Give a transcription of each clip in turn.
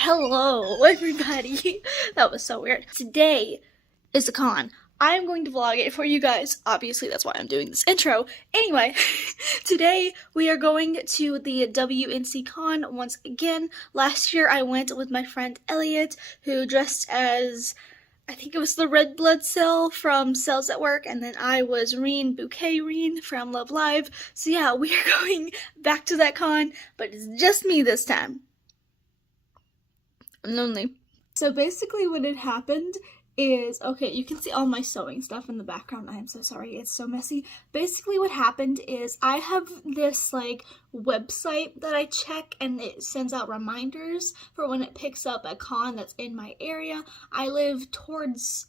Hello everybody. That was so weird. Today is the con. I'm going to vlog it for you guys. Obviously, that's why I'm doing this intro. Anyway, today we are going to the WNC Con once again. Last year I went with my friend Elliot, who dressed as, I think it was the red blood cell from Cells at Work, and then I was Reen, Bouquet Reen from Love Live. So yeah, we are going back to that con, but it's just me this time. I'm lonely. So basically what had happened is, okay, you can see all my sewing stuff in the background. I am so sorry, it's so messy. Basically what happened is I have this like website that I check, and it sends out reminders for when it picks up a con that's in my area. I live towards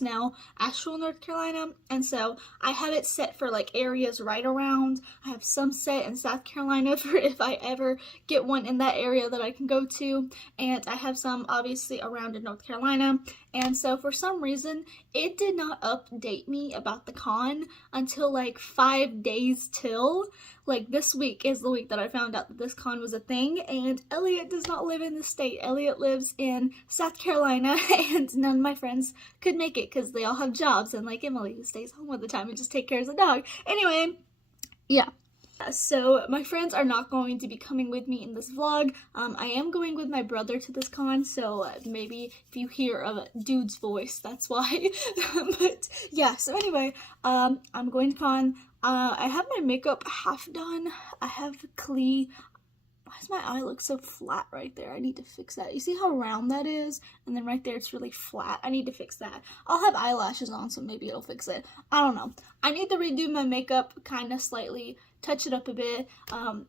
now Asheville, North Carolina, and so I have it set for like areas right around. I have some set in South Carolina for if I ever get one in that area that I can go to, and I have some obviously around in North Carolina. And so for some reason, it did not update me about the con until like 5 days till. Like this week is the week that I found out that this con was a thing, and Elliot does not live in the state. Elliot lives in South Carolina, and none of my friends could make it because they all have jobs, and like Emily, who stays home all the time and just takes care of the dog. Anyway, yeah. So my friends are not going to be coming with me in this vlog. I am going with my brother to this con, so maybe if you hear a dude's voice, that's why. But yeah, so anyway, I'm going to con. I have my makeup half done. I have Klee. Why does my eye look so flat right there? I need to fix that. You see how round that is? And then right there it's really flat. I need to fix that. I'll have eyelashes on, so maybe it'll fix it. I don't know. I need to redo my makeup kind of slightly, touch it up a bit,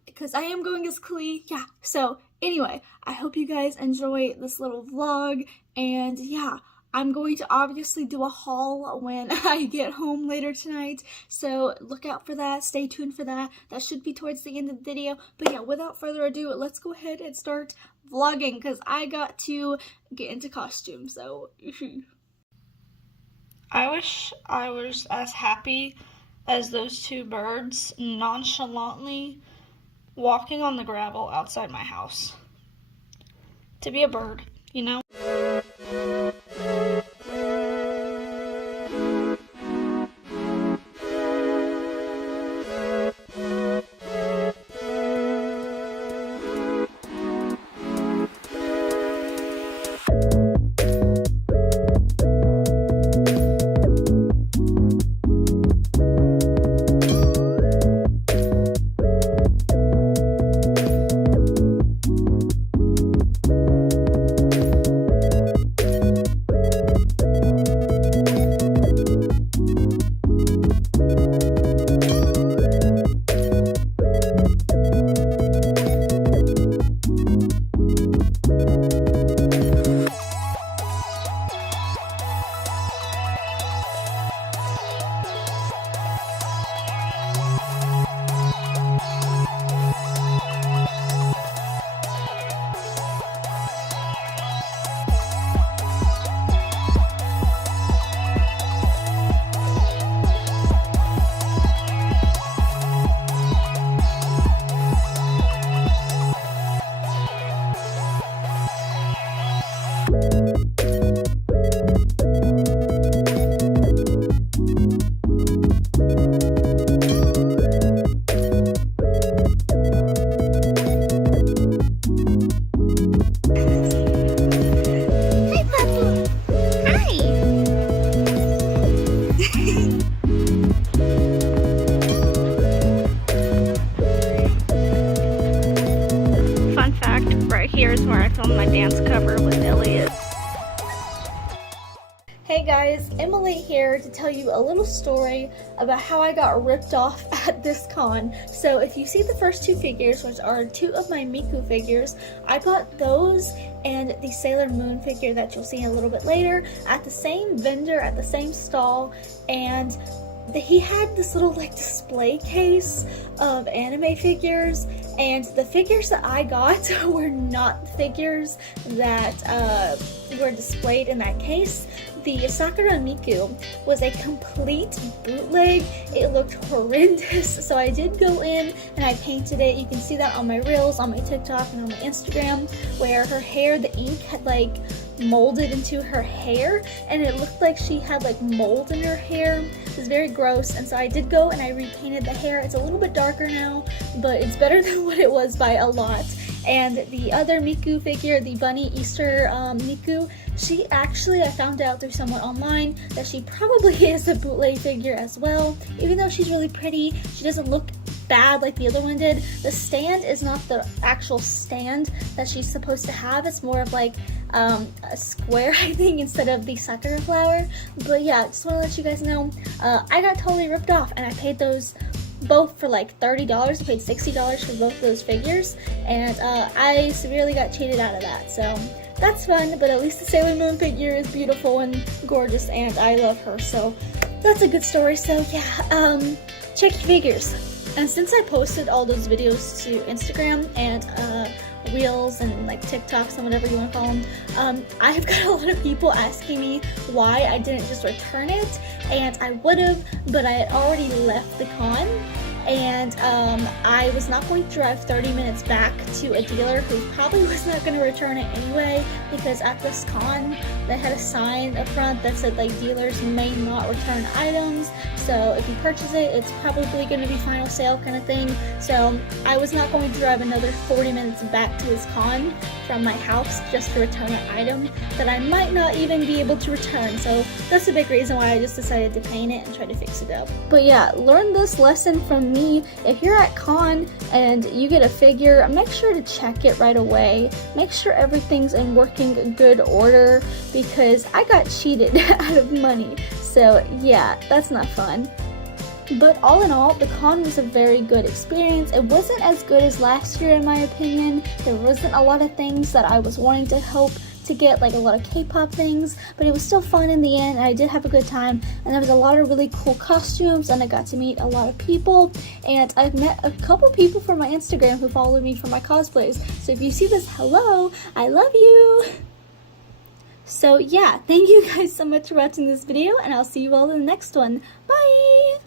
because I am going as Klee. Yeah, so anyway, I hope you guys enjoy this little vlog, and yeah, I'm going to obviously do a haul when I get home later tonight, so look out for that, stay tuned for that. That should be towards the end of the video. But yeah, without further ado, let's go ahead and start vlogging, because I got to get into costume, so I wish I was as happy as those two birds nonchalantly walking on the gravel outside my house. To be a bird, you know? Here's where I filmed my dance cover with Elliot. Hey guys, Emily here to tell you a little story about how I got ripped off at this con. So if you see the first two figures, which are two of my Miku figures, I bought those and the Sailor Moon figure that you'll see a little bit later at the same vendor at the same stall, and he had this little like display case of anime figures, and the figures that I got were not figures that were displayed in that case. the Sakura Miku was a complete bootleg. It looked horrendous, so I did go in and I painted it. You can see that on my reels, on my TikTok, and on my Instagram, where her hair, the ink had like molded into her hair, and it looked like she had like mold in her hair. It was very gross, and so I did go and I repainted the hair. It's a little bit darker now, but it's better than what it was by a lot. And the other Miku figure, the Bunny Easter Miku, she actually, I found out through someone online that she probably is a bootleg figure as well. Even though she's really pretty, she doesn't look bad like the other one did. The stand is not the actual stand that she's supposed to have. It's more of like a square, I think, instead of the sakura flower. But yeah, just want to let you guys know, I got totally ripped off, and I paid those both for like $30. I paid $60 for both of those figures, and I severely got cheated out of that. So that's fun, but at least the Sailor Moon figure is beautiful and gorgeous, and I love her, so that's a good story. So yeah, check your figures. And since I posted all those videos to Instagram and Reels and like TikToks and whatever you want to call them, I have got a lot of people asking me why I didn't just return it, and I would have, but I had already left the con, and I was not going to drive 30 minutes back to a dealer who probably was not going to return it anyway, because at this con they had a sign up front that said like dealers may not return items, so if you purchase it, it's probably going to be final sale kind of thing. So I was not going to drive another 40 minutes back to this con from my house just to return an item that I might not even be able to return. So that's a big reason why I just decided to paint it and try to fix it up. But yeah, learn this lesson from me. If you're at con and you get a figure, make sure to check it right away. Make sure everything's in working good order, because I got cheated out of money. So yeah, that's not fun. But all in all, the con was a very good experience. It wasn't as good as last year in my opinion. There wasn't a lot of things that I was wanting to hope to get, like a lot of K-pop things, but it was still fun in the end, and I did have a good time, and there was a lot of really cool costumes, and I got to meet a lot of people, and I've met a couple people from my Instagram who followed me for my cosplays. So if you see this, hello, I love you. So yeah, thank you guys so much for watching this video, and I'll see you all in the next one. Bye!